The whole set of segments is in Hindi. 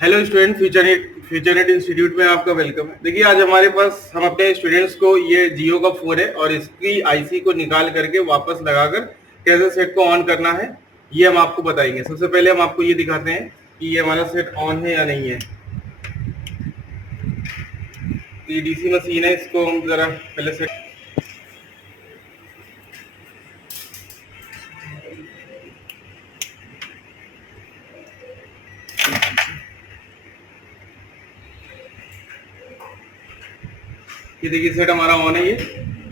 हेलो स्टूडेंट, फ्यूचरनेट इंस्टीट्यूट में आपका वेलकम है। देखिए, आज हमारे पास हम अपने स्टूडेंट्स को ये जियो का फोन है और इसकी आईसी को निकाल करके वापस लगाकर कैसे सेट को ऑन करना है ये हम आपको बताएंगे। सबसे पहले हम आपको ये दिखाते हैं कि ये हमारा सेट ऑन है या नहीं है। तो ये डीसी मशीन है, इसको हम जरा पहले सेट। ये देखिए, सेट हमारा ऑन है ये।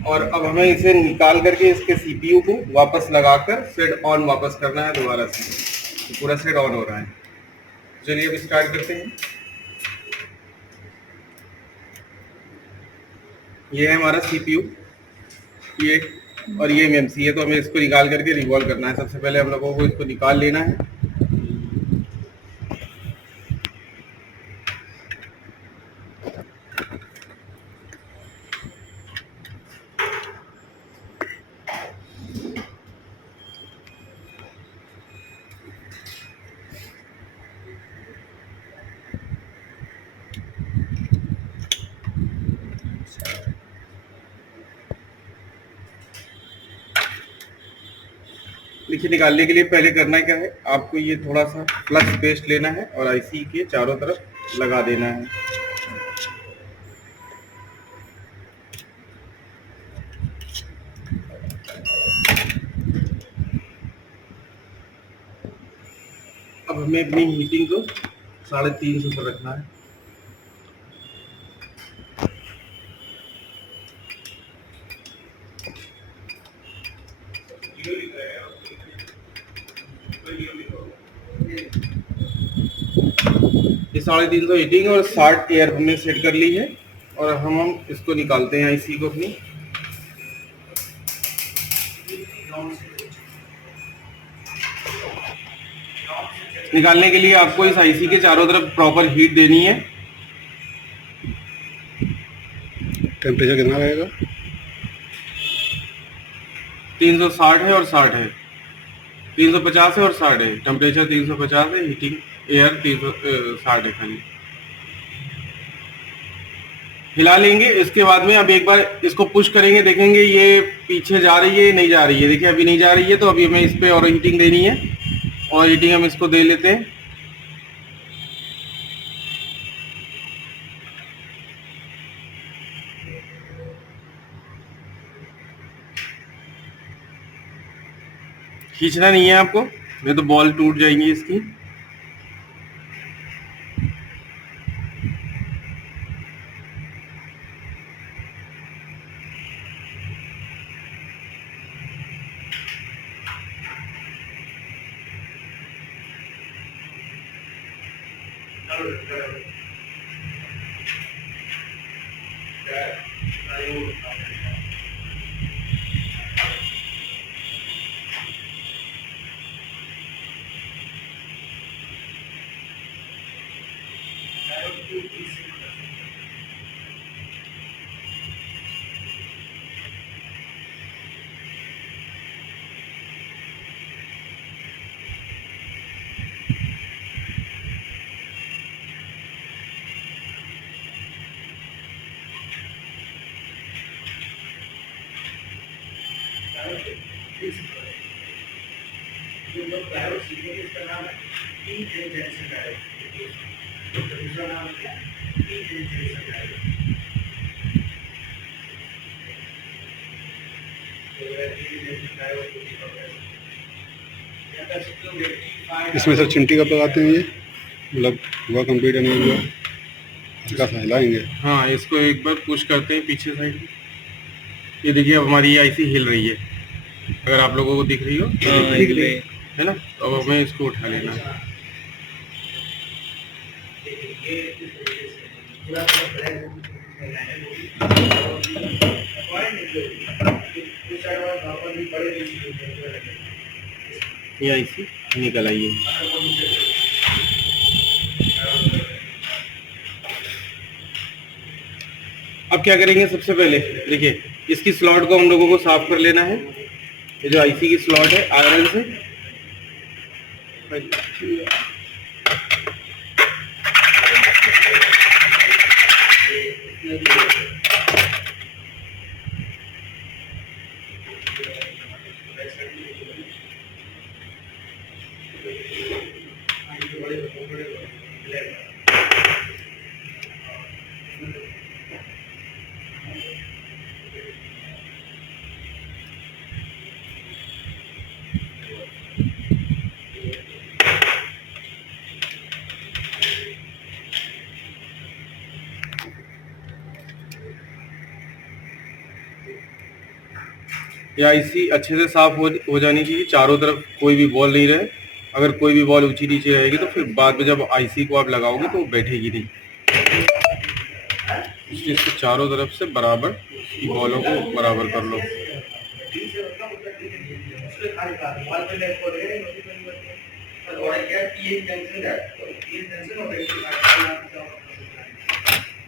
और अब हमें इसे निकाल करके इसके सीपीयू को वापस लगाकर सेट ऑन वापस करना है दोबारा से। तो पूरा सेट ऑन हो रहा है। चलिए अब स्टार्ट करते हैं। ये है हमारा सीपीयू, ये और ये एमएमसी है। तो हमें इसको निकाल करके रिवॉल्व करना है। सबसे पहले हम लोगों को इसको निकाल लेना है। देखिए, निकालने के लिए पहले करना क्या है, आपको ये थोड़ा सा फ्लक्स पेस्ट लेना है और आईसी के चारों तरफ लगा देना है। अब हमें अपनी हीटिंग को 350 पर रखना है। ये 350 हीटिंग और 60 एयर हमने सेट कर ली है। और हम इसको निकालते हैं आईसी को अपनी। निकालने के लिए आपको इस आईसी के चारों तरफ प्रॉपर हीट देनी है। टेम्परेचर कितना रहेगा? 360 है और 60 है, 350 है और 60 है। टेम्परेचर 350 है, हीटिंग एयर 360 है। खाली हिला लेंगे। इसके बाद में अब एक बार इसको पुश करेंगे, देखेंगे ये पीछे जा रही है नहीं जा रही है। देखिए, अभी नहीं जा रही है, तो अभी हमें इस पे और हीटिंग देनी है। और हीटिंग हम इसको दे लेते हैं। खींचना नहीं है आपको, नहीं तो बॉल टूट जाएंगी इसकी। इसमें सर चिमटी कब लगाते हैं? ये मतलब हुआ कंप्लीट नहीं हुआ, हल्का सा हिलाएंगे। हाँ, इसको एक बार पुश करते हैं पीछे साइड। ये देखिए, अब हमारी आईसी हिल रही है। अगर आप लोगों को दिख रही हो है ना, तो अब हमें इसको उठा लेना है। ये आईसी निकल आई है। अब क्या करेंगे, सबसे पहले देखिए, इसकी स्लॉट को हम लोगों को साफ कर लेना है। ये जो आईसी की स्लॉट है, आयरन से ये आईसी अच्छे से साफ हो जानी चाहिए, चारों तरफ कोई भी बॉल नहीं रहे। अगर कोई भी बॉल ऊंची नीचे रहेगी तो फिर बाद में जब आईसी को आप लगाओगे तो वो बैठेगी नहीं। इसलिए इसको चारों तरफ से बराबर इसकी बॉलों को बराबर कर लो।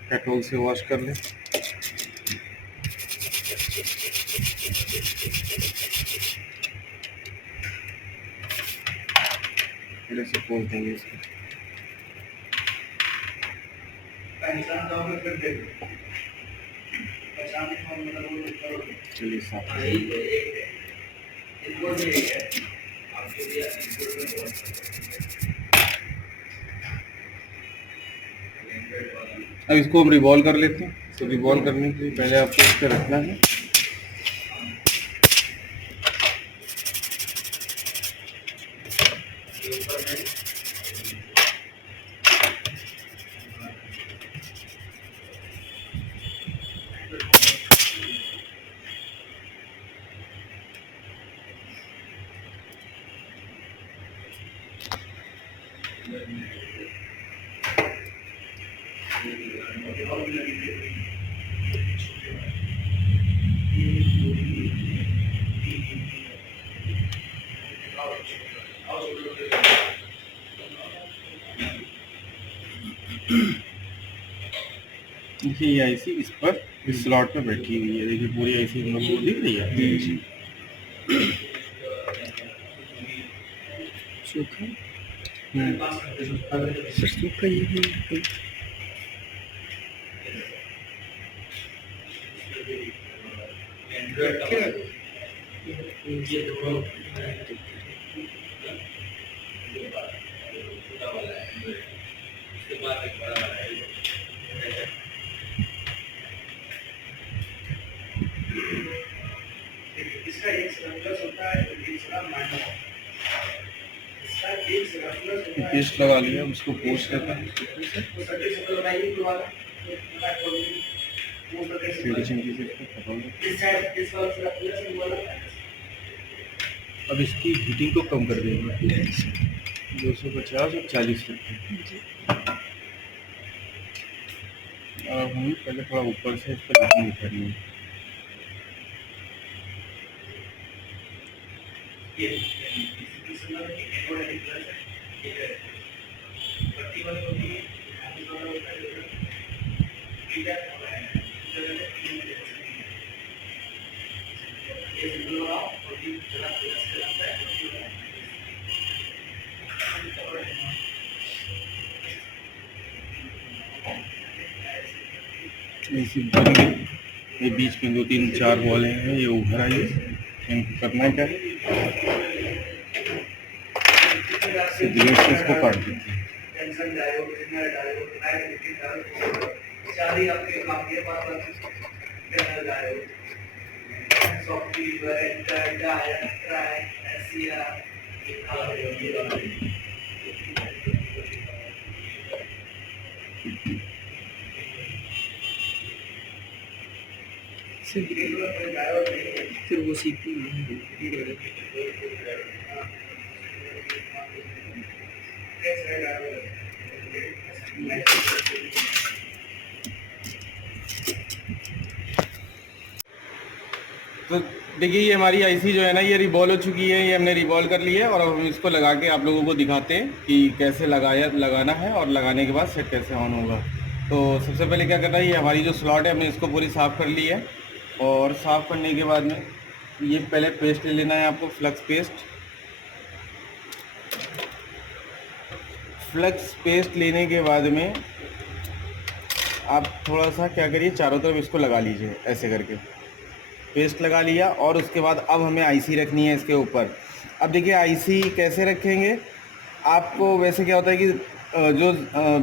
पेट्रोल से वॉश कर लें। से खोल देंगे इसको। चलिए साफ। अब इसको हम रिवॉल्व कर लेते हैं। तो रिवॉल्व करने के लिए पहले आपको इस पर रखना है। देखिए ये आईसी इस पर इस स्लॉट पे बैठी हुई है। देखिए पूरी आईसी हम लोगों को दिख रही है। सूखा सूखा ये इसका एक सरप्लस होता है, दूसरा माइनस। इसका एक सरप्लस पेस्ट लगा लिया, उसको पोस्ट करते हैं। अब इसकी हीटिंग को कम कर देंगे 250 और 40 तक। अब हम पहले थोड़ा ऊपर से इस पर हीटिंग करेंगे। ये बीच में 2 3 4 बॉलें हैं, ये उभर आई है। इनको करना क्या है, इसको काट देते हैं। फिर वो सीपी तो देखिए ये हमारी आईसी जो है ना, ये रिवॉल्व हो चुकी है। ये हमने रिवॉल्व कर ली है और अब हम इसको लगा के आप लोगों को दिखाते हैं कि कैसे लगाना है और लगाने के बाद सेट कैसे ऑन होगा। तो सबसे पहले क्या करना है, ये हमारी जो स्लॉट है हमने इसको पूरी साफ़ कर ली है। और साफ़ करने के बाद में ये पहले पेस्ट ले लेना है आपको, फ्लक्स पेस्ट लेने के बाद में आप थोड़ा सा क्या करिए, चारों तरफ इसको लगा लीजिए ऐसे करके। पेस्ट लगा लिया और उसके बाद अब हमें आईसी रखनी है इसके ऊपर। अब देखिए आईसी कैसे रखेंगे, आपको वैसे क्या होता है कि जो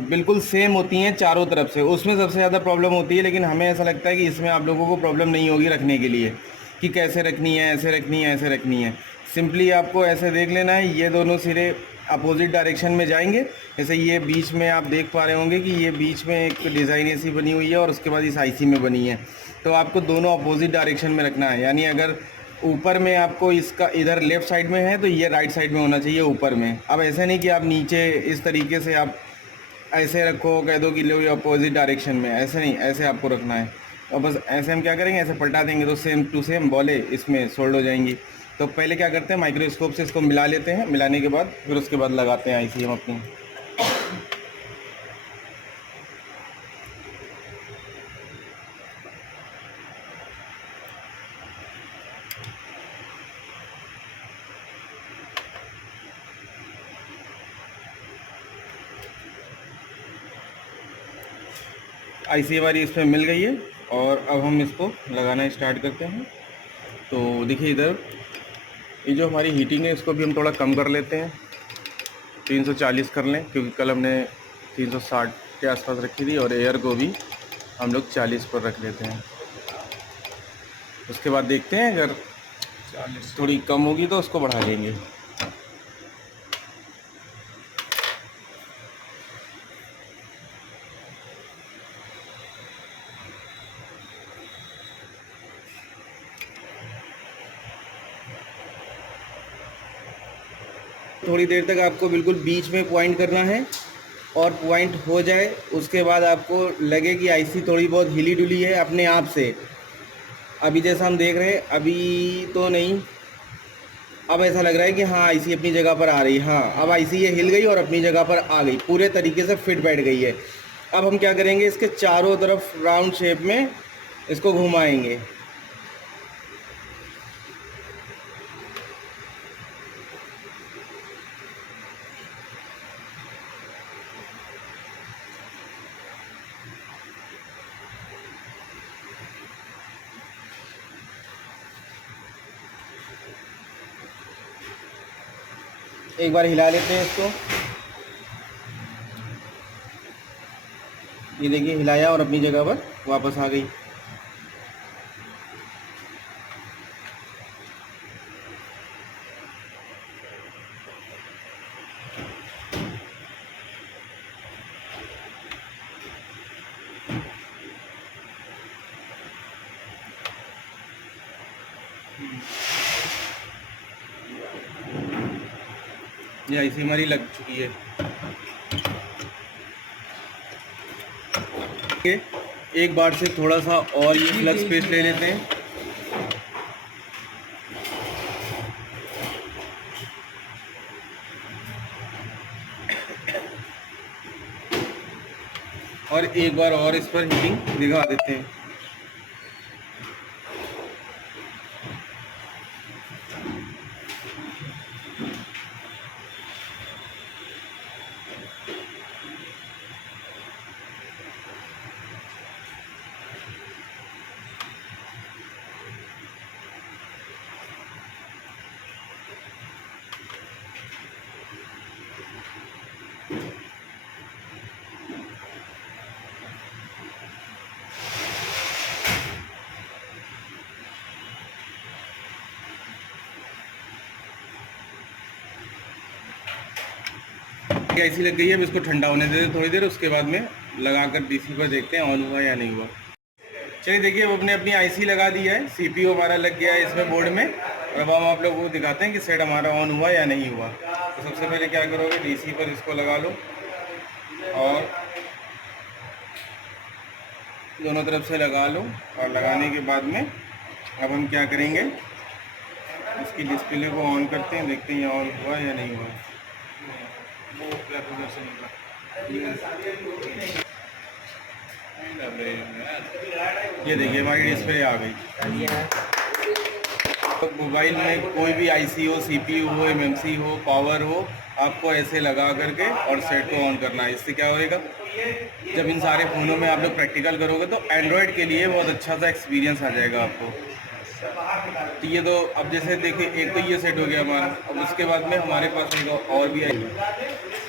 बिल्कुल सेम होती हैं चारों तरफ से, उसमें सबसे ज़्यादा प्रॉब्लम होती है। लेकिन हमें ऐसा लगता है कि इसमें आप लोगों को प्रॉब्लम नहीं होगी रखने के लिए, कि कैसे रखनी है, ऐसे रखनी है, ऐसे रखनी है। सिंपली आपको ऐसे देख लेना है, ये दोनों सिरे अपोजिट डायरेक्शन में जाएंगे। जैसे ये बीच में आप देख पा रहे होंगे कि ये बीच में एक डिज़ाइन ऐसी बनी हुई है और उसके बाद इस आईसी में बनी है। तो आपको दोनों अपोजिट डायरेक्शन में रखना है। यानी अगर ऊपर में आपको इसका इधर लेफ़्ट साइड में है तो ये राइट साइड में होना चाहिए ऊपर में। अब ऐसा नहीं कि आप नीचे इस तरीके से आप ऐसे रखो, कह दो कि लो ये अपोजिट डायरेक्शन में, ऐसे नहीं, ऐसे आपको रखना है। और बस ऐसे हम क्या करेंगे, ऐसे पलटा देंगे तो सेम टू सेम बॉलें इसमें सोल्ड हो जाएंगी। तो पहले क्या करते हैं, माइक्रोस्कोप से इसको मिला लेते हैं, मिलाने के बाद फिर उसके बाद लगाते हैं आईसी हम अपनी। आईसी हमारी इसमें मिल गई है और अब हम इसको लगाना स्टार्ट करते हैं। तो देखिए इधर ये जो हमारी हीटिंग है इसको भी हम थोड़ा कम कर लेते हैं, 340 कर लें, क्योंकि कल हमने 360 के आसपास रखी थी, और एयर को भी हम लोग 40 पर रख लेते हैं। उसके बाद देखते हैं अगर 40 थोड़ी कम होगी तो उसको बढ़ा लेंगे। थोड़ी देर तक आपको बिल्कुल बीच में पॉइंट करना है, और पॉइंट हो जाए उसके बाद आपको लगे कि आईसी थोड़ी बहुत हिली डुली है अपने आप से। अभी जैसा हम देख रहे हैं अभी तो नहीं, अब ऐसा लग रहा है कि हाँ आईसी अपनी जगह पर आ रही है। हाँ, अब आईसी ये हिल गई और अपनी जगह पर आ गई, पूरे तरीके से फिट बैठ गई है। अब हम क्या करेंगे, इसके चारों तरफ राउंड शेप में इसको घुमाएंगे। एक बार हिला लेते हैं इसको। ये देखिए हिलाया और अपनी जगह पर वापस आ गई। ये आईसी हमारी लग चुकी है। एक बार से थोड़ा सा और ये फ्लक्स स्पेस ले लेते हैं। और एक बार और इस पर हीटिंग दिखा देते हैं। ऐसी लग गई है, अब इसको ठंडा होने देते थोड़ी देर, उसके बाद में लगाकर डीसी पर देखते हैं ऑन हुआ या नहीं हुआ। चलिए देखिए, अब अपने अपनी आईसी लगा दी है, सीपीयू हमारा लग गया है इसमें बोर्ड में, और अब हम आप लोगों को दिखाते हैं कि सेट हमारा ऑन हुआ या नहीं हुआ। तो सबसे पहले क्या करोगे, डीसी पर इसको लगा लो और दोनों तरफ से लगा लो, और लगाने के बाद में अब हम क्या करेंगे, इसकी डिस्प्ले को ऑन करते हैं, देखते हैं ये ऑन हुआ या नहीं हुआ। ये देखिए हमारी डिस्प्ले आ गई। तो मोबाइल में कोई भी आईसी हो, सीपीयू हो, एमएमसी हो, पावर हो, आपको ऐसे लगा करके और सेट को ऑन करना है। इससे क्या होएगा, जब इन सारे फ़ोनों में आप लोग प्रैक्टिकल करोगे तो एंड्रॉयड के लिए बहुत अच्छा सा एक्सपीरियंस आ जाएगा आपको। तो ये तो अब जैसे देखिए, एक तो ये सेट हो गया हमारा, अब उसके बाद में हमारे पास एक और भी आएगा।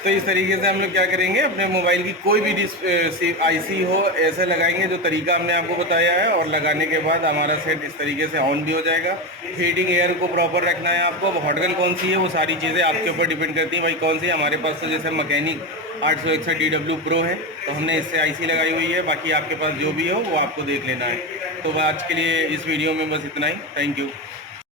तो इस तरीके से हम लोग क्या करेंगे, अपने मोबाइल की कोई भी आईसी हो ऐसे लगाएंगे जो तरीका हमने आपको बताया है, और लगाने के बाद हमारा सेट इस तरीके से ऑन भी हो जाएगा। हीटिंग एयर को प्रॉपर रखना है आपको। अब हॉटगन कौन सी है वो सारी चीज़ें आपके ऊपर डिपेंड करती हैं भाई कौन सी। हमारे पास तो जैसे मैकेनिक 861 DW Pro है, तो हमने इससे आईसी लगाई हुई है। बाकी आपके पास जो भी हो वो आपको देख लेना है। तो आज के लिए इस वीडियो में बस इतना ही। Thank you.